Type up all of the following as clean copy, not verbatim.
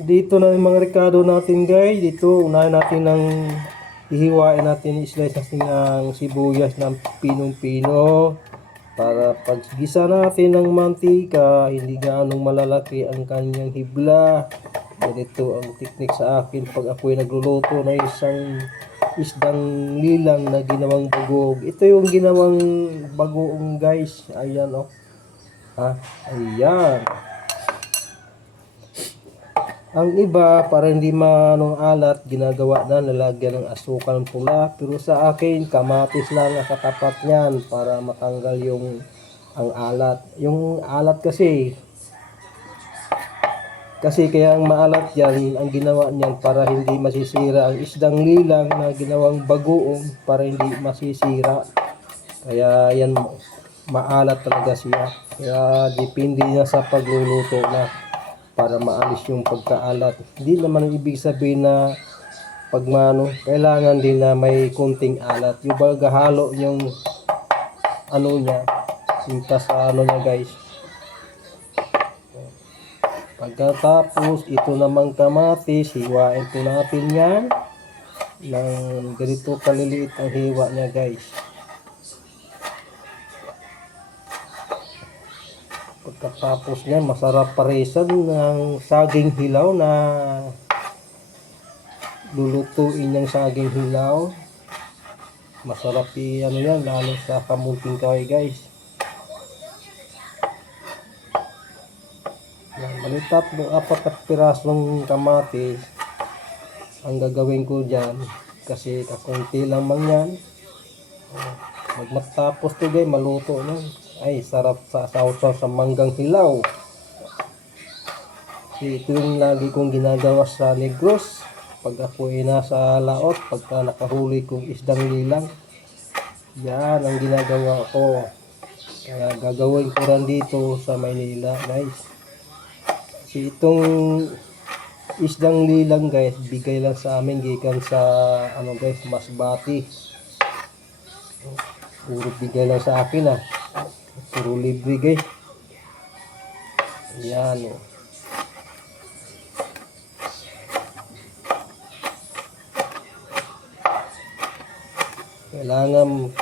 Dito na yung mga rekado natin guys. Dito unahin natin ng ihiwain natin, i-slice natin ng sibuyas ng pinong-pino para paggisa natin ng mantika hindi gaanong malalaki ang kanyang hibla. Ganito ang teknik sa akin pag ako'y nagluluto ng isang isdang lilang na ginawang bagong. Ito yung ginawang bagoong guys. Ayan oh. Ha? Ayan. Ang iba, para hindi manong alat, ginagawa na lalagyan ng asukal pula. Pero sa akin, kamatis lang ang katapat niyan para matanggal yung ang alat. Yung alat kasi kaya ang maalat yan, ang ginawa niyan para hindi masisira ang isdang lilang na ginawang bagoong para hindi masisira. Kaya yan, maalat talaga siya. Kaya depende niya sa pagluluto na para maalis yung pagkaalat. Hindi naman ibig sabihin na pag kailangan din na may kunting alat. Yung bagahalo yung ano niya, sinta sa ano niya guys. Pagkatapos, ito namang kamatis, hiwain po natin yan ng ganito kaliliit ang hiwa niya guys. Pagkatapos niya, masarap parisan ng saging hilaw na lulutuin ng saging hilaw. Masarap ano yan, lalo sa kamunting kahoy guys. Yan, malitat ng 4 pirasong kamatis ang gagawin ko dyan kasi kakunti lang man yan. Magmatapos to guys, maluto na. Ay, sarap sa sausaw sa manggang hilaw. Ito yung lagi kong ginagawa sa Negros pag ako ay nasa laot, pagka nakahuli kong isdang lilang. Yan ang ginagawa ko. Kaya gagawin ko rin dito sa Maynila guys. Kasi itong isdang lilang guys, bigay lang sa amin gikan sa ano guys, Masbati. Puro bigay lang sa akin ah. Puro libre guys. Yan oh. Kailangan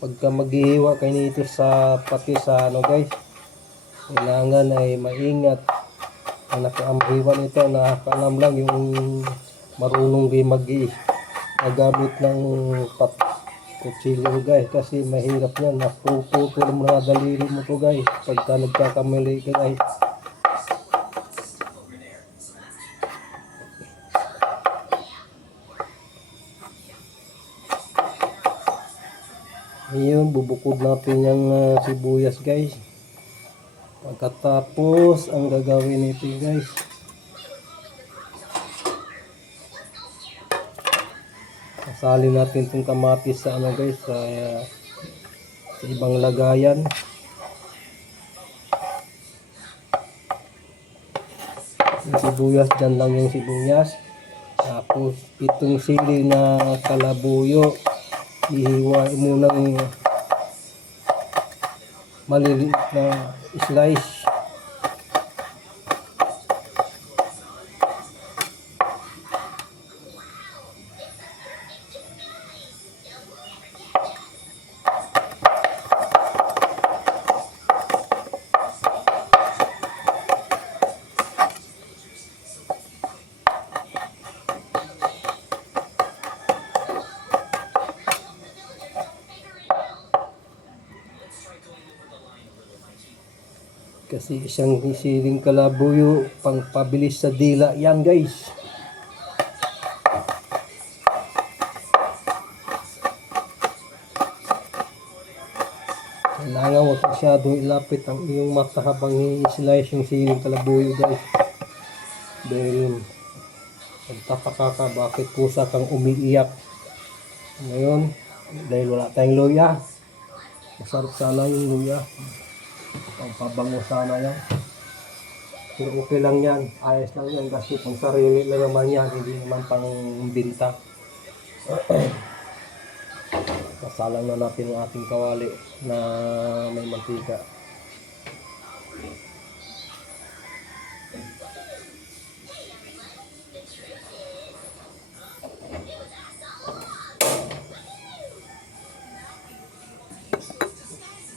pagka maghihiwa kayo nito sa pati sa ano guys, kailangan ay maingat. Ang nakaamhiwa nito, nakakaalam lang yung marunong din magamit ng kutsilyo guys, kasi mahirap yan, napuputo ng mga daliri mo to guys pagka nagkakamali ka guys. Ngayon, bubukod natin yung sibuyas guys. Pagkatapos, ang gagawin nito guys, sasalin natin itong kamatis sa ano guys, sa ibang lagayan. Yung sibuyas, dyan lang yung sibuyas. Tapos, itong sili na kalabuyo, ihiwain mo ng maliliit na slice. Kasi isang siling kalabuyo pang pabilis sa dila yan guys. Kailangan huwag masyadong ilapit ang iyong mata habang i-slice yung siling kalabuyo guys. Dahil magtataka ka bakit kusa kang umiiyak. Ngayon, dahil wala tayong luya. Masarap sana yung luya. Pampabango sana yan. Pero okay lang yan. Ayos lang yan kasi pang sarili lang naman yan. Hindi naman pang binta. Sasalang na natin ang ating kawali na may mantika.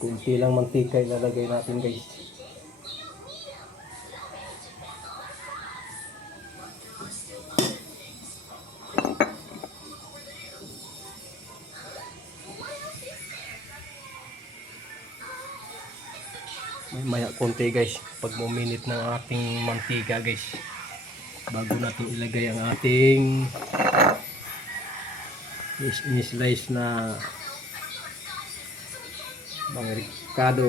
Kunti lang mantika ilalagay natin guys. May maya konti guys pag muminit ng ating mantika guys, bago natin ilagay ang ating in-slice na mga ricado.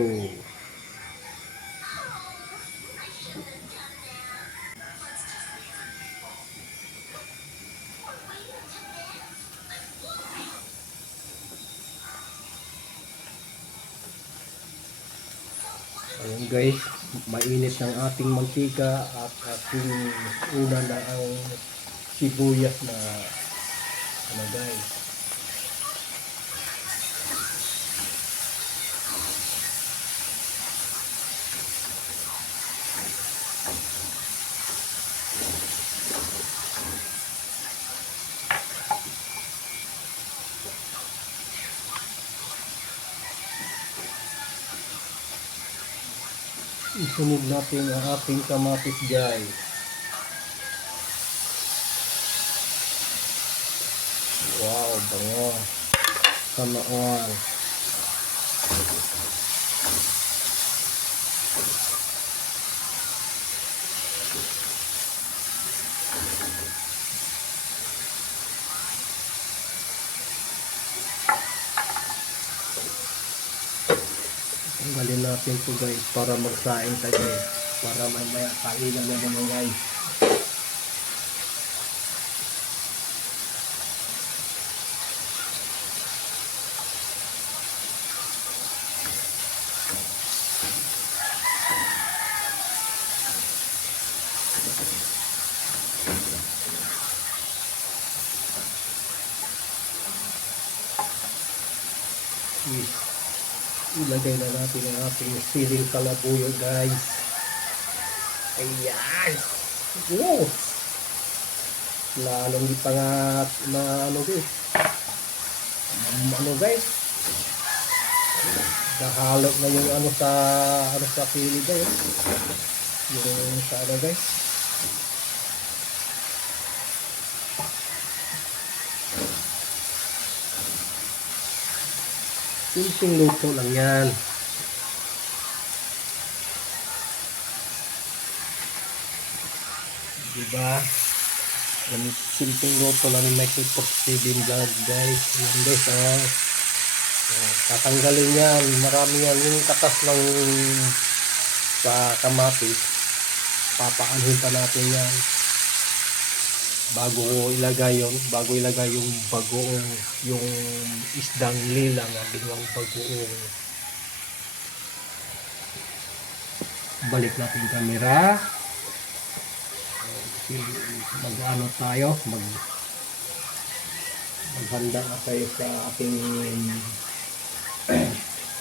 Ayan guys, mainit ng ating mantika at ating una na ang sibuyas na ano guys. Isunod natin ang ating kamatis guys. Wow, bango. Sana all. Tanggalin natin ito guys para magsaing tayo guys. Para mamaya kainan na naman guys. Ilagay na natin ang ating siling kalabuyo guys. Ayan. Wow. Lalong di pa nga na ano guys. Ano guys. Nahalo na yung ano sa pili guys. Yung sa ano guys. Simpleng luto lang yan. Diba? Simpleng luto lang ni Michael Steven Vlog guys. Yan guys tatanggalin yan. Marami yan. Yung katas lang sa kamatis. Papaanhin pa natin yan. Bago ilagay yung bagoong yung isdang lila nga ginawang bagoong. Balik natin yung camera. Mag-ano tayo, maghanda na tayo sa ating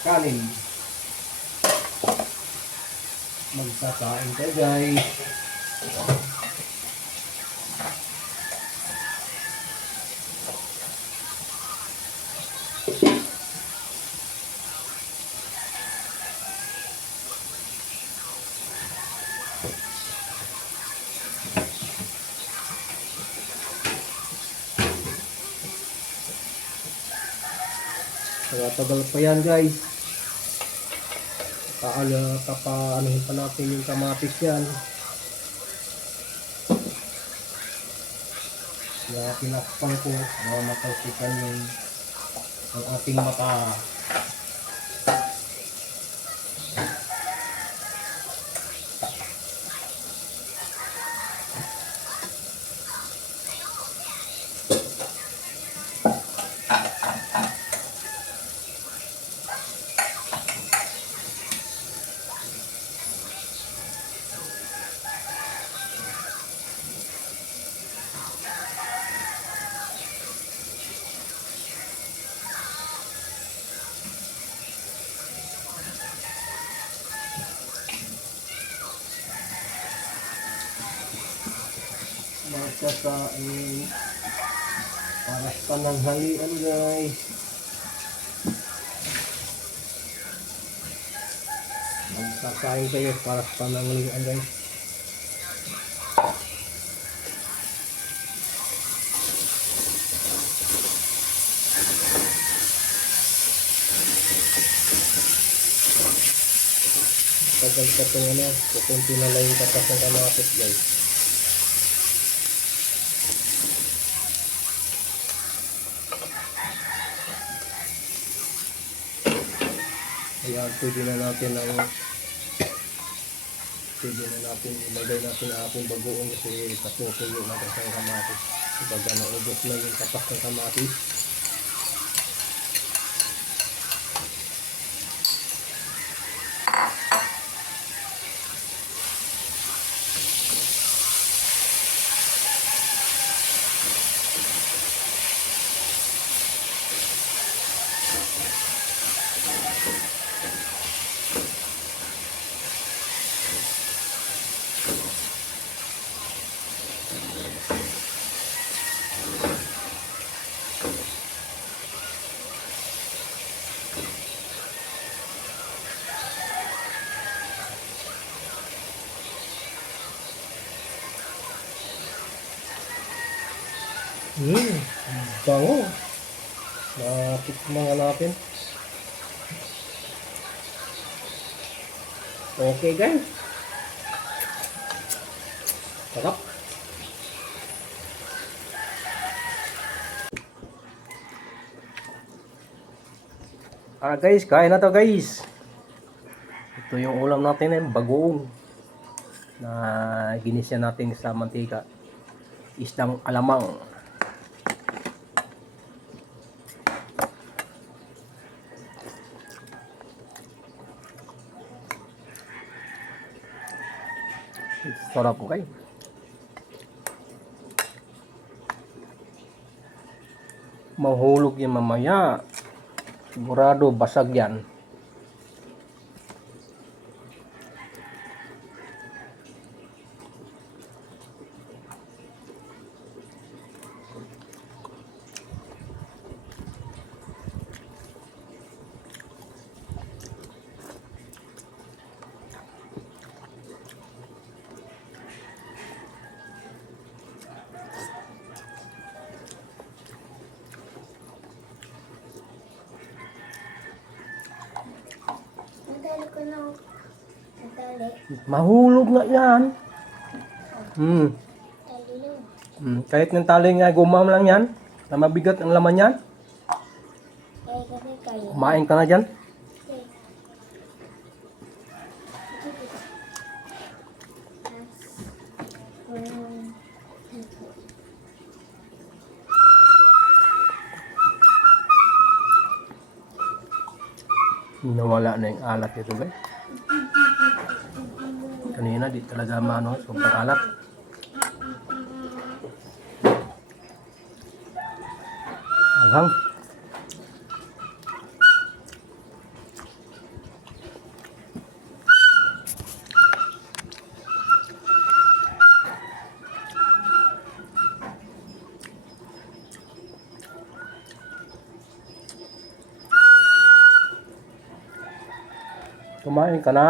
kanin. Magsasain tayo guys. Tagal pa yan guys. Papaanohin pa natin yung kamatis yan. Kaya pinakpan ko na matausikan ang ating mata. Magsasain para sa pananghalian guys. Kain kayo para sa pananglian guys. Tagal ka itong ano, kukunti na lang yung katas ng kamatis guys. Ayan, pwede na natin ilagay natin ang ating bagoong kasi patutuyo na kasi ang kamatis. Baga naubos na yung katas ng kamatis. Bango. Natikman nga natin. Okay guys. Sarap. Guys, kain na to guys. Ito yung ulam natin bagoong na ginisya natin sa mantika. Isdang alamang. Sarap po kayo. Mahulog yan mamaya. Sigurado basag yan. Mahulog nga yan. Kahit ng tali nga gumam lang yan, na mabigat ang laman yan. Kumain ka na dyan. Nawala na yung alat ito guys. Kanina di talaga mano, sobrang alat. Anghang. Kumain ka na.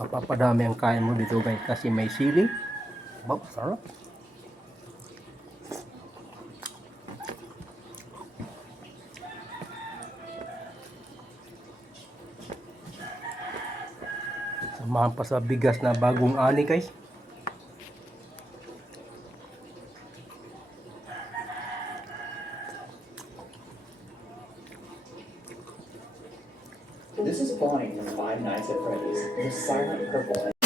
Mapapadami ang kain mo dito guys kasi may sili. Wow, sarap. Samahan pa sa bigas na bagong ani guys. This is Bonnie from Five Nights at Freddy's, the silent purple.